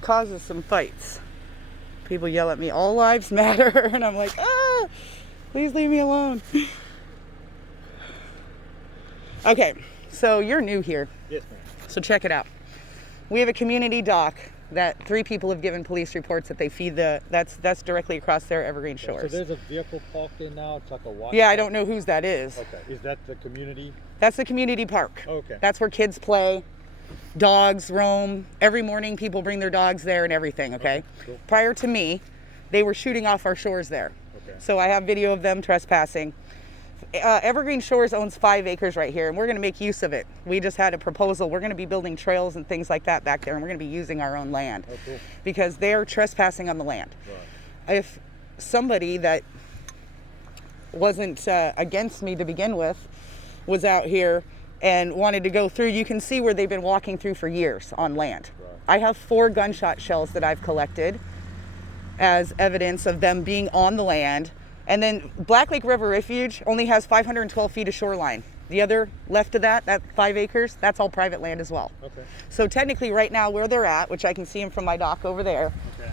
causes some fights. People yell at me, all lives matter, and I'm like, please leave me alone. Okay, so you're new here. Yes, ma'am. So check it out. We have a community dock that 3 people have given police reports that they feed that's directly across their Evergreen Okay, Shores. so there's a vehicle parked in now. It's like a white. Yeah, I don't know whose that is. Okay, is that the community? That's the community park. Okay. That's where kids play, dogs roam. Every morning people bring their dogs there and everything, okay? Cool. Prior to me, they were shooting off our shores there. Okay. So I have video of them trespassing. Evergreen Shores owns 5 acres right here, and we're going to make use of it. We just had a proposal. We're going to be building trails and things like that back there, and we're going to be using our own land. Oh, cool. Because they're trespassing on the land. Right. If somebody that wasn't against me to begin with was out here and wanted to go through, you can see where they've been walking through for years on land. Right. I have 4 gunshot shells that I've collected as evidence of them being on the land. And then Black Lake River Refuge only has 512 feet of shoreline. The other left of that 5 acres, that's all private land as well. Okay. So technically right now where they're at, which I can see them from my dock over there, Okay.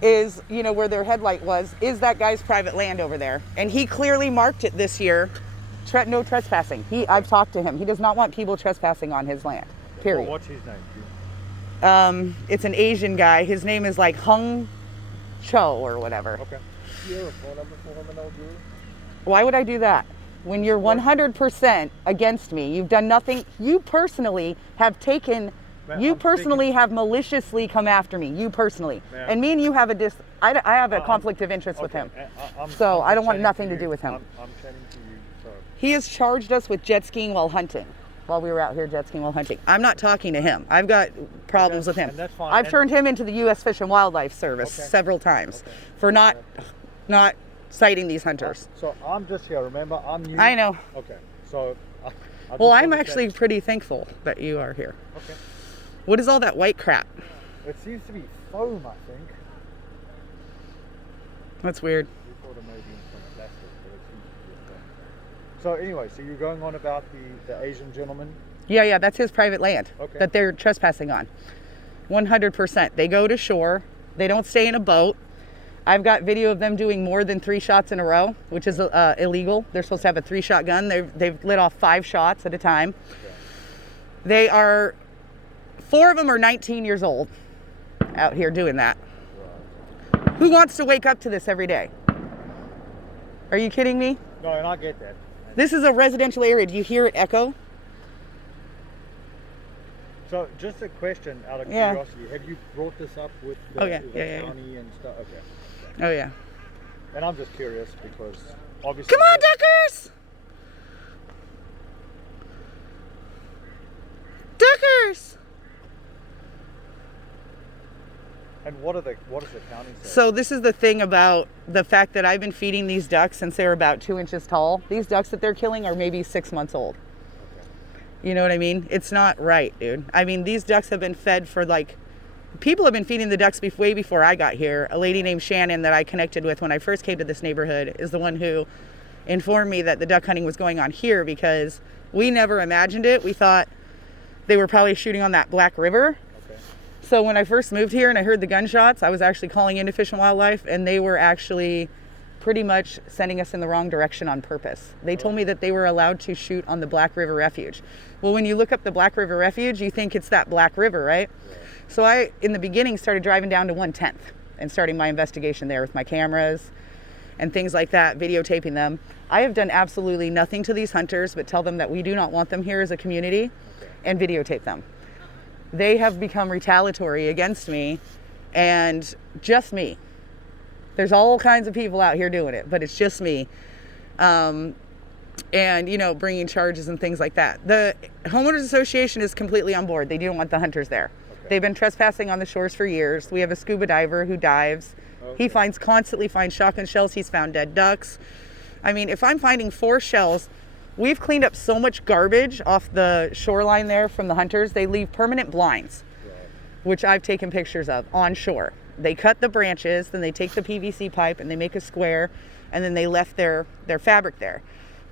is, where their headlight was, is that guy's private land over there. And he clearly marked it this year, no trespassing. I've talked to him. He does not want people trespassing on his land, period. Well, what's his name? It's an Asian guy. His name is like Hung Cho or whatever. Okay. You have a phone number for him and I'll do it? Why would I do that? When you're 100% against me, you've done nothing. You personally have taken, have maliciously come after me. You personally. Ma'am. And me and you have I have a conflict of interest with him. So I don't want nothing to do with him. I'm chatting to you, so. He has charged us with jet skiing while hunting. While we were out here jet skiing while hunting. I'm not talking to him. I've got problems with him. And that's fine. I've turned him into the U.S. Fish and Wildlife Service Okay. several times Okay. for not citing these hunters. So I'm just here, remember? I'm new. I know. Okay, so. Well, I'm actually pretty thankful that you are here. Okay. What is all that white crap? It seems to be foam, I think. That's weird. We thought it may be some plastic, but it seems to be foam. So anyway, so you're going on about the Asian gentleman? Yeah, that's his private land Okay. that they're trespassing on. 100%. They go to shore. They don't stay in a boat. I've got video of them doing more than 3 shots in a row, which is illegal. They're supposed to have a 3-shot gun. They've lit off 5 shots at a time. Okay. 4 of them are 19 years old out here doing that. Right. Who wants to wake up to this every day? Are you kidding me? No, and I get that. This is a residential area. Do you hear it echo? So just a question out of Yeah. curiosity, have you brought this up with the, Oh, yeah. the Yeah. county and stuff? Okay. Oh, yeah. And I'm just curious because obviously... Come on, duckers! Duckers! And what does the county say? So this is the thing about the fact that I've been feeding these ducks since they were about 2 inches tall. These ducks that they're killing are maybe 6 months old. Okay. You know what I mean? It's not right, dude. I mean, these ducks have been fed for people have been feeding the ducks way before I got here. A lady named Shannon that I connected with when I first came to this neighborhood is the one who informed me that the duck hunting was going on here because we never imagined it. We thought they were probably shooting on that Black River. Okay. So when I first moved here and I heard the gunshots, I was actually calling into Fish and Wildlife, and they were actually pretty much sending us in the wrong direction on purpose. They told me that they were allowed to shoot on the Black River Refuge. Well, when you look up the Black River Refuge, you think it's that Black River, right? Yeah. So I, in the beginning, started driving down to 110th and starting my investigation there with my cameras and things like that, videotaping them. I have done absolutely nothing to these hunters but tell them that we do not want them here as a community and videotape them. They have become retaliatory against me, and just me. There's all kinds of people out here doing it, but it's just me. And, bringing charges and things like that. The Homeowners Association is completely on board. They don't want the hunters there. Okay. They've been trespassing on the shores for years. We have a scuba diver who dives. Okay. He constantly finds shotgun shells. He's found dead ducks. I mean, if I'm finding 4 shells, we've cleaned up so much garbage off the shoreline there from the hunters. They leave permanent blinds, Right. which I've taken pictures of on shore. They cut the branches, then they take the PVC pipe and they make a square, and then they left their fabric there.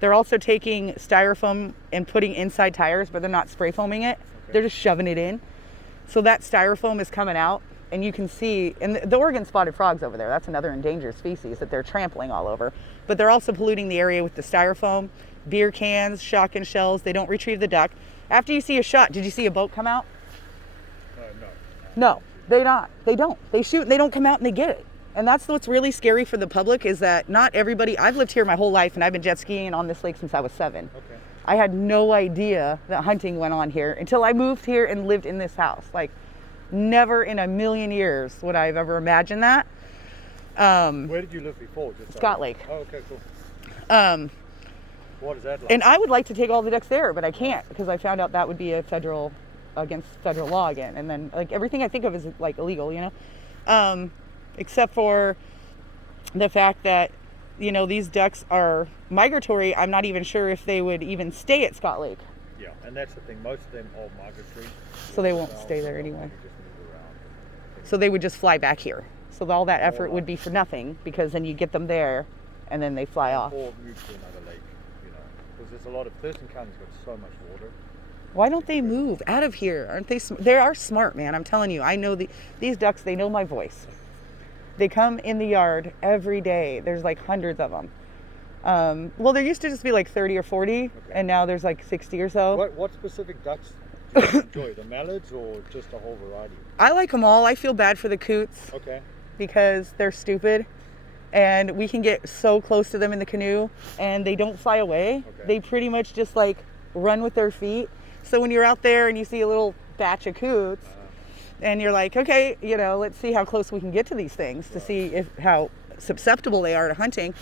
They're also taking styrofoam and putting inside tires, but they're not spray foaming it. Okay. They're just shoving it in. So that styrofoam is coming out and you can see, and the Oregon spotted frog's over there. That's another endangered species that they're trampling all over. But they're also polluting the area with the styrofoam, beer cans, shotgun shells. They don't retrieve the duck. After you see a shot, did you see a boat come out? No, they not. They don't. They shoot and they don't come out and they get it. And that's what's really scary for the public, is that not everybody, I've lived here my whole life and I've been jet skiing on this lake since I was 7. Okay. I had no idea that hunting went on here until I moved here and lived in this house. Like, never in a million years would I have ever imagined that. Where did you live before? Just Scott Lake. Oh, okay, cool. What is that like? And I would like to take all the ducks there, but I can't, because I found out that would be against federal law again. And then, like, everything I think of is like illegal, you know? Except for the fact that, you know, these ducks are migratory. I'm not even sure if they would even stay at Scott Lake. Yeah, and that's the thing. Most of them are migratory. So they won't stay there anyway. So they would just fly back here. So all that effort would be for nothing, because then you get them there and then they fly off. Or move to another lake, you know, because there's a lot of, Thurston County's got so much water. Why don't they move out of here? Aren't they? They are smart, man. I'm telling you. I know these ducks. They know my voice. They come in the yard every day. There's like hundreds of them. Well, there used to just be like 30 or 40, okay. And now there's like 60 or so. What specific ducks do you enjoy? The mallards or just a whole variety? I like them all. I feel bad for the coots. Okay. Because they're stupid, and we can get so close to them in the canoe, and they don't fly away. Okay. They pretty much just like run with their feet. So when you're out there and you see a little batch of coots, and you're like, okay, you know, let's see how close we can get to these things to see how susceptible they are to hunting.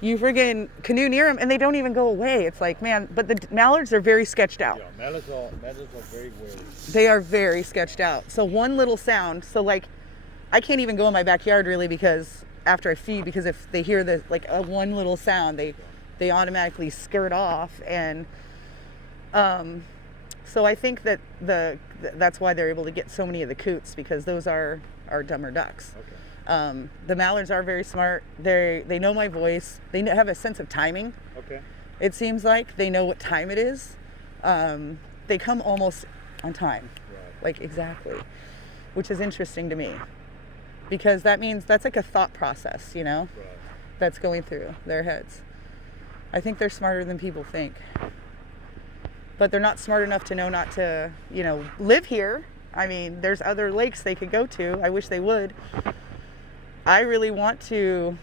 You friggin' canoe near them and they don't even go away. It's like, man, but the mallards are very sketched out. Yeah, mallards are very wary. They are very sketched out. So one little sound, so like, I can't even go in my backyard really, because after I feed, because if they hear one little sound, they automatically skirt off. And so I think that that's why they're able to get so many of the coots, because those are dumber ducks. Okay. The mallards are very smart. They know my voice. They have a sense of timing. Okay. It seems like they know what time it is. They come almost on time, right. Like exactly, which is interesting to me, because that means that's like a thought process, you know, right. That's going through their heads. I think they're smarter than people think. But they're not smart enough to know not to, you know, live here. I mean, there's other lakes they could go to. I wish they would. I really want to,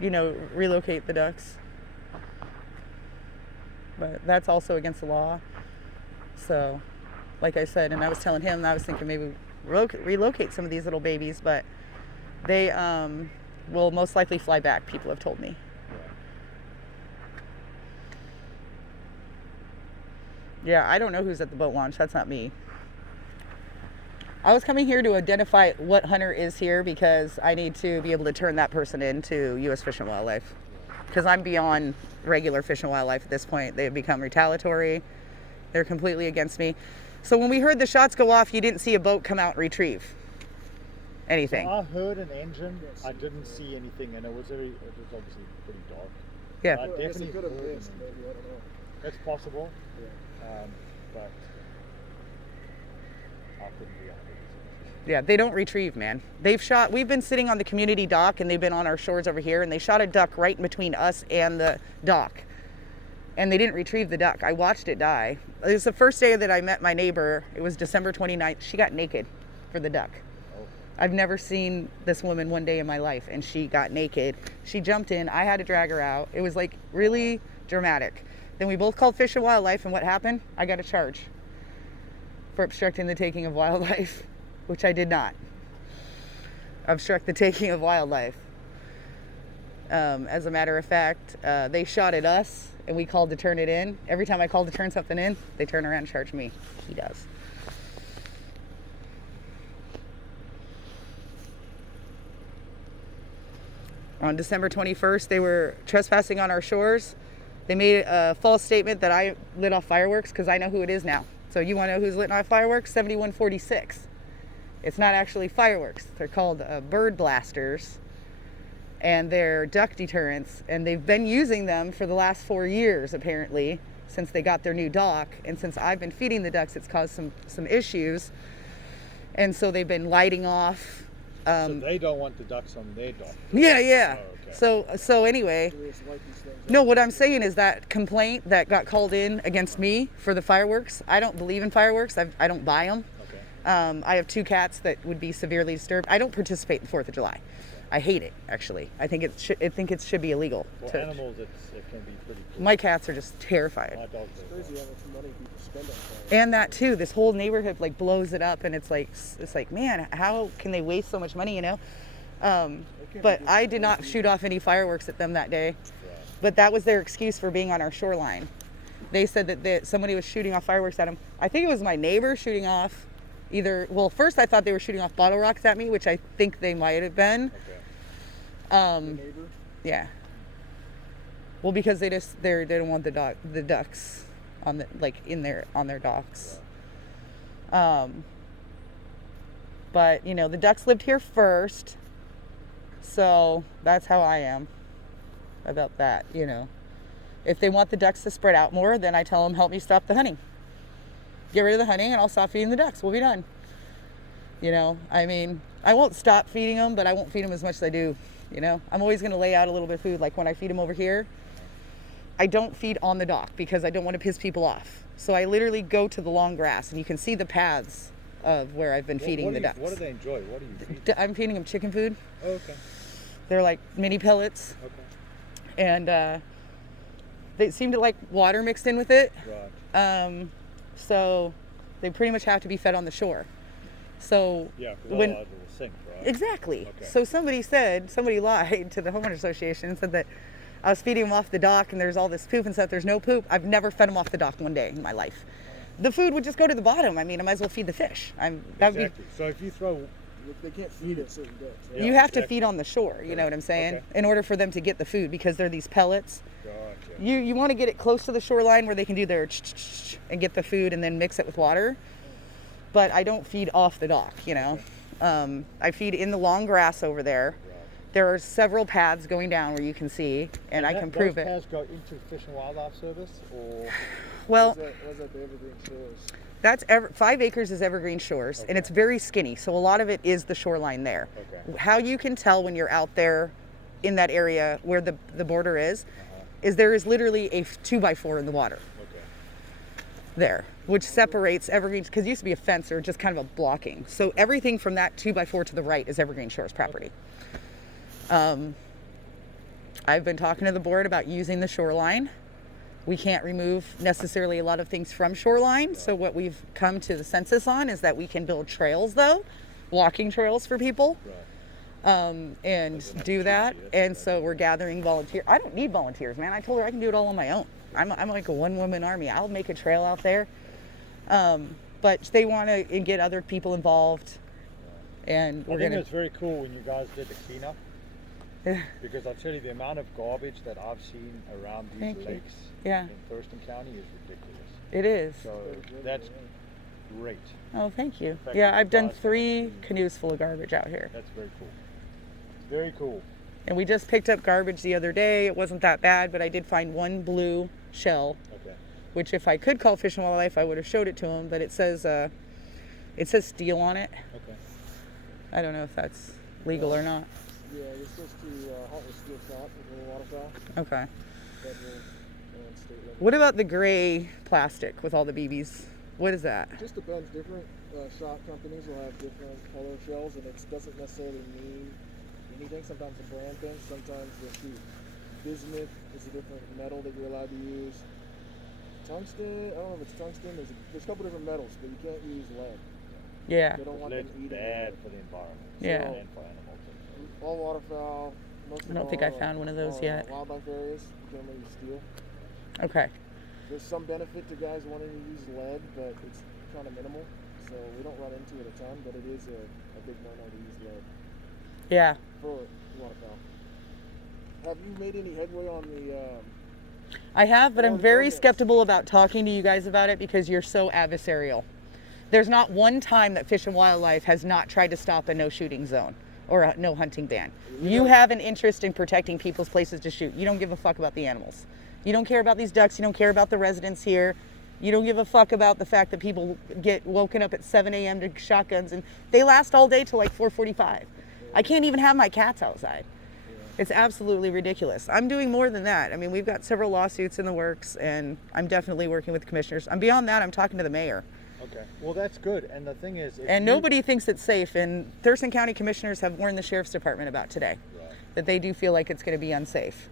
you know, relocate the ducks. But that's also against the law. So, like I said, and I was telling him, I was thinking maybe relocate some of these little babies, but they will most likely fly back, people have told me. Yeah, I don't know who's at the boat launch. That's not me. I was coming here to identify what hunter is here, because I need to be able to turn that person into U.S. Fish and Wildlife. Because I'm beyond regular Fish and Wildlife at this point. They've become retaliatory. They're completely against me. So when we heard the shots go off, you didn't see a boat come out and retrieve anything. So I heard an engine. I didn't see anything, and it was obviously pretty dark. Yeah. I definitely heard an engine. That's possible. Yeah. But I couldn't be 100%. Yeah, they don't retrieve, man. We've been sitting on the community dock, and they've been on our shores over here, and they shot a duck right in between us and the dock. And they didn't retrieve the duck. I watched it die. It was the first day that I met my neighbor. It was December 29th. She got naked for the duck. Oh. I've never seen this woman one day in my life, and she got naked. She jumped in. I had to drag her out. It was like really dramatic. Then we both called Fish and Wildlife, and what happened? I got a charge for obstructing the taking of wildlife, which I did not. Obstruct the taking of wildlife. As a matter of fact, they shot at us, and we called to turn it in. Every time I called to turn something in, they turn around and charge me. He does. On December 21st, they were trespassing on our shores. They made a false statement that I lit off fireworks, because I know who it is now. So you want to know who's lit off fireworks? 7146. It's not actually fireworks. They're called bird blasters, and they're duck deterrents. And they've been using them for the last 4 years, apparently, since they got their new dock. And since I've been feeding the ducks, it's caused some issues. And so they've been lighting off. So they don't want the ducks on their dock. Yeah. Oh, okay. So anyway, no, what I'm saying is that complaint that got called in against me for the fireworks, I don't believe in fireworks. I don't buy them. Okay. I have 2 cats that would be severely disturbed. I don't participate in the 4th of July. I hate it, actually. I think it should be illegal. For animals, it can be pretty cool. My cats are just terrified. My dogs are Crazy how much money people spend on fireworks. And that too, this whole neighborhood like blows it up, and it's like, man, how can they waste so much money, you know? But I did not shoot off any fireworks at them that day. But that was their excuse for being on our shoreline. They said that somebody was shooting off fireworks at them. I think it was my neighbor shooting off first I thought they were shooting off bottle rockets at me, which I think they might have been. Neighbor? Yeah. Well, because they didn't want the ducks on their docks. But you know, the ducks lived here first, so that's how I am about that. You know, if they want the ducks to spread out more, then I tell them, help me stop the hunting. Get rid of the hunting, and I'll stop feeding the ducks. We'll be done. You know, I mean, I won't stop feeding them, but I won't feed them as much as I do. You know, I'm always going to lay out a little bit of food. Like when I feed them over here, I don't feed on the dock because I don't want to piss people off. So I literally go to the long grass, and you can see the paths of where I've been feeding the ducks. What do they enjoy? What do you feed? I'm feeding them chicken food. Oh, okay. They're like mini pellets. Okay. And they seem to like water mixed in with it. Right. So they pretty much have to be fed on the shore. So yeah, because otherwise it will sink, right? Exactly. Okay. So somebody lied to the homeowners association and said that I was feeding them off the dock and there's all this poop and stuff. There's no poop. I've never fed them off the dock one day in my life. The food would just go to the bottom. I mean, I might as well feed the fish. Exactly. So if you throw... They can't feed at certain depths. Right? Yeah, you have to exactly. feed on the shore, you know what I'm saying? Okay. In order for them to get the food, because they're these pellets. Gotcha. You want to get it close to the shoreline where they can do their and get the food and then mix it with water. But I don't feed off the dock, you know. Okay. I feed in the long grass over there. Right. There are several paths going down where you can see, and I can prove it. Those paths go into Fish and Wildlife Service, or... Well, Was that the Evergreen Shores? that's 5 acres is Evergreen Shores, Okay. and it's very skinny, so a lot of it is the shoreline there. Okay. How you can tell when you're out there in that area where the border is there is literally a 2x4 in the water Okay. there, which separates Evergreen, because it used to be a fence or just kind of a blocking. So everything from that 2x4 to the right is Evergreen Shores property. I've been talking to the board about using the shoreline. We can't remove necessarily a lot of things from shoreline. So what we've come to the census on is that we can build trails, though, walking trails for people, and do that. And so we're gathering volunteers. I don't need volunteers, man. I told her I can do it all on my own. I'm like a one-woman army. I'll make a trail out there. But they want to get other people involved. And I think it's very cool when you guys did the cleanup. Because I'll tell you, the amount of garbage that I've seen around these lakes in Thurston County is ridiculous. It is. So that's great. Oh, thank you. fact Yeah, that I've done guys- 3 canoes full of garbage out here. That's very cool. Very cool. And we just picked up garbage the other day. It wasn't that bad, but I did find 1 blue shell, Okay. which if I could call Fish and Wildlife, I would have showed it to them, but it says steel on it. Okay. I don't know if that's legal or not. Yeah, you're supposed to hunt with steel shot with a waterfowl. Okay. Federal and state level. What about the gray plastic with all the BBs? What is that? It just depends. Different shot companies will have different color shells, and it doesn't necessarily mean anything. Sometimes it's a brand thing. Sometimes they'll shoot. Bismuth is a different metal that you're allowed to use. Tungsten, I don't know if it's tungsten. There's a couple different metals, but you can't use lead. Yeah. They don't want them Lead's eating bad lead. for the environment. Yeah. And for animals. All waterfowl. Most I don't think I found one of those yet. Wildlife areas, you can't use steel. Okay. There's some benefit to guys wanting to use lead, but it's kind of minimal. So we don't run into it a ton, but it is a big no-no to use lead Yeah. for waterfowl. Have you made any headway on the... I have, but I'm Or very ordinance. skeptical about talking to you guys about it because you're so adversarial. There's not one time that Fish and Wildlife has not tried to stop a no shooting zone or a no hunting ban. You have an interest in protecting people's places to shoot. You don't give a fuck about the animals. You don't care about these ducks. You don't care about the residents here. You don't give a fuck about the fact that people get woken up at 7 a.m. to shotguns, and they last all day till like 4:45. I can't even have my cats outside. It's absolutely ridiculous. I'm doing more than that. I mean, we've got several lawsuits in the works, and I'm definitely working with commissioners. I'm beyond that. I'm talking to the mayor. Okay. Well, that's good. And the thing is, and nobody thinks it's safe. And Thurston County commissioners have warned the sheriff's department about today, that they do feel like it's going to be unsafe.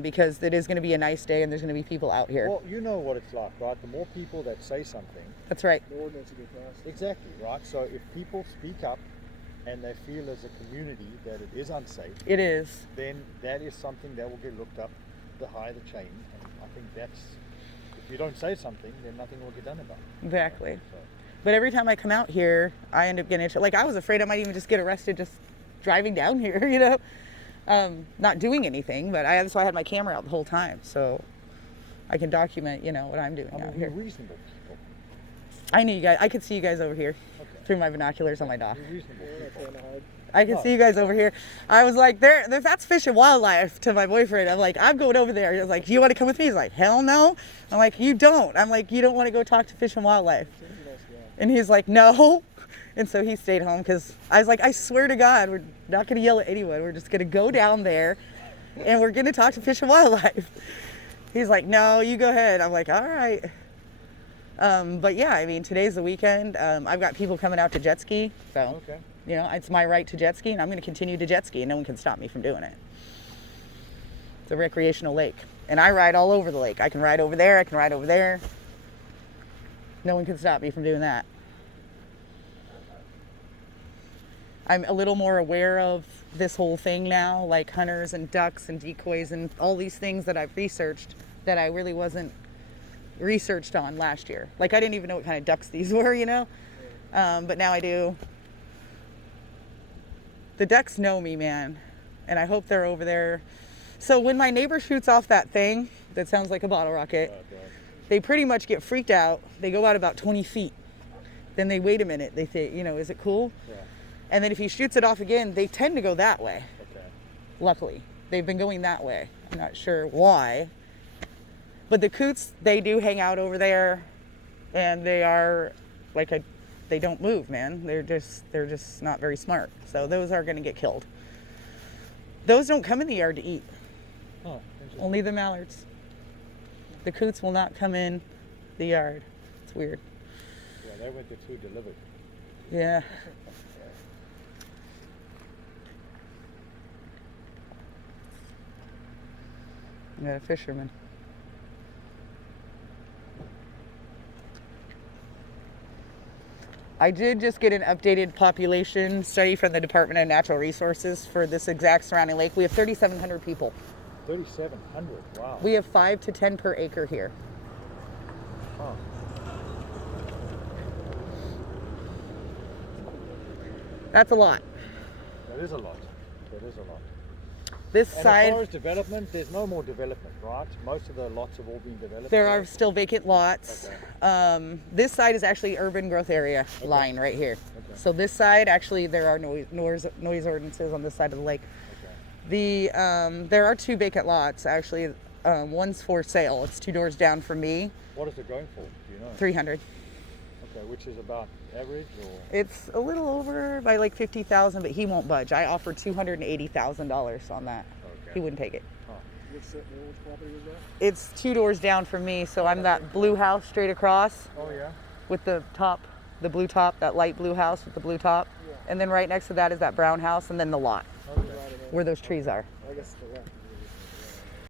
Because it is going to be a nice day and there's going to be people out here. Well, you know what it's like, right? The more people that say something. That's right. The ordinance will get passed. Exactly, right? So if people speak up and they feel as a community that it is unsafe. It is. Then that is something that will get looked up the higher the chain. And I think that's, if you don't say something, then nothing will get done about it. Exactly. So. But every time I come out here, I end up getting, like, I was afraid I might even just get arrested just driving down here, you know? Not doing anything, but that's why I had my camera out the whole time, so I can document, you know, what I'm doing out here. You're reasonable people. I knew you guys. I could see you guys over here through my binoculars on my dock. I can see you guys over here. I was like, that's Fish and Wildlife to my boyfriend. I'm like, I'm going over there. He was like, do you want to come with me? He's like, hell no. I'm like, you don't. I'm like, you don't want to go talk to Fish and Wildlife. And he's like, no. And so he stayed home because I was like, I swear to God, we're not going to yell at anyone. We're just going to go down there and we're going to talk to Fish and Wildlife. He's like, no, you go ahead. I'm like, all right. But yeah, I mean, today's the weekend. I've got people coming out to jet ski. So, you know, it's my right to jet ski and I'm going to continue to jet ski and no one can stop me from doing it. It's a recreational lake. And I ride all over the lake. I can ride over there. I can ride over there. No one can stop me from doing that. I'm a little more aware of this whole thing now, like hunters and ducks and decoys and all these things that I've researched that I really wasn't researched on last year. Like I didn't even know what kind of ducks these were, you know? But now I do. The ducks know me, man. And I hope they're over there. So when my neighbor shoots off that thing that sounds like a bottle rocket, they pretty much get freaked out. They go out about 20 feet. Then they wait a minute. They say, you know, is it cool? Yeah. And then if he shoots it off again, they tend to go that way. Okay. Luckily. They've been going that way. I'm not sure why. But the coots, they do hang out over there. And they are like they don't move, man. They're just not very smart. So those are going to get killed. Those don't come in the yard to eat. Oh, only the mallards. The coots will not come in the yard. It's weird. Yeah, they went to food delivered. Yeah. I got a fisherman. I did just get an updated population study from the Department of Natural Resources for this exact surrounding lake. We have 3,700 people. 3,700, wow. We have 5 to 10 per acre here. Huh. That's a lot. That is a lot. That is a lot. This and side, as far as development, there's no more development, right? Most of the lots have all been developed. There are still vacant lots. Okay. This side is actually urban growth area line right here. Okay. So this side, actually, there are noise ordinances on this side of the lake. Okay. There are 2 vacant lots, actually. One's for sale. It's 2 doors down from me. What is it going for? Do you know? 300. Okay, which is about average, or? It's a little over by like 50,000, but he won't budge. I offered $280,000 on that. Okay. He wouldn't take it. Huh. Which property was that? It's 2 doors down from me, so I'm that blue house straight across. Oh yeah. With the top, the blue top, that light blue house with the blue top, and then right next to that is that brown house, and then the lot, where those trees are. I guess the left.